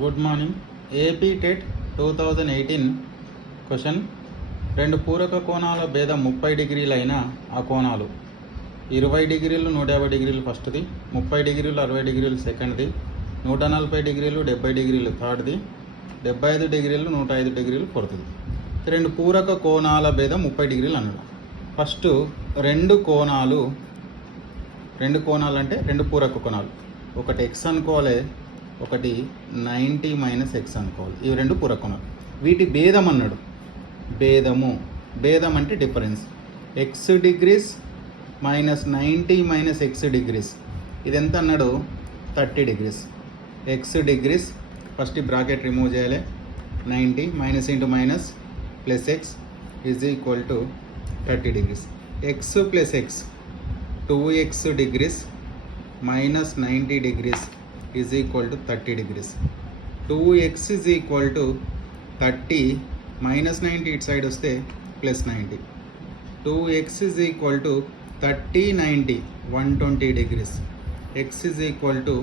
Good morning. AP TET 2018 question. రెండు పూరక కోణాల భేదం 30 డిగ్రీలు అయినా ఆ కోణాలు 20 డిగ్రీలు 150 డిగ్రీలు ఫస్ట్ది, 30 డిగ్రీలు 60 డిగ్రీలు సెకండ్ది, 140 డిగ్రీలు 70 డిగ్రీలు థర్డ్ది, 75 డిగ్రీలు 105 డిగ్రీలు ఫోర్త్ది. రెండు పూరక కోణాల భేదం 30 డిగ్రీలు అన్నాడు. ఫస్ట్ రెండు కోణాలు అంటే రెండు పూరక కోణాలు, ఒకటి ఎక్స్ అనుకోవాలి, ఒకటి 90 - x అనుకోవాలి. ఇవి రెండు పూరక కోణాలు. వీటి భేదం అన్నాడు. భేదం అంటే difference. x degrees minus 90 - x degrees, ఇది ఎంత అన్నాడు? 30 డిగ్రీస్. x డిగ్రీస్ ఫస్ట్ ఈ బ్రాకెట్ రిమూవ్ చేయాలి. 90 minus into minus plus X is equal to 30 degrees. x plus X 2x degrees minus 90 degrees is equal to 30 degrees. 2x is equal to 30 minus 90 ఇటు side వస్తే plus 90. 2x is equal to 30 90 120 degrees. x is equal to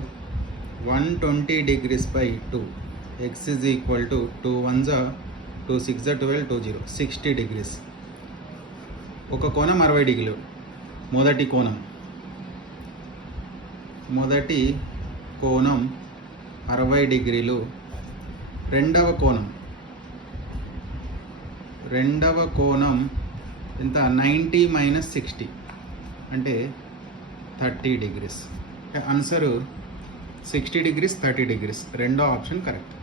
120 degrees by 2. x is equal to 2 1 2 6 12 2 0 60 degrees. ఒక కోణం 60 డిగ్రీలు. మొదటి కోణం 60 డిగ్రీలు. రెండవ కోణం ఎంత? 90 - 60 అంటే 30 డిగ్రీస్. Answer 60 degrees 30 degrees. రెండో ఆప్షన్ కరెక్ట్.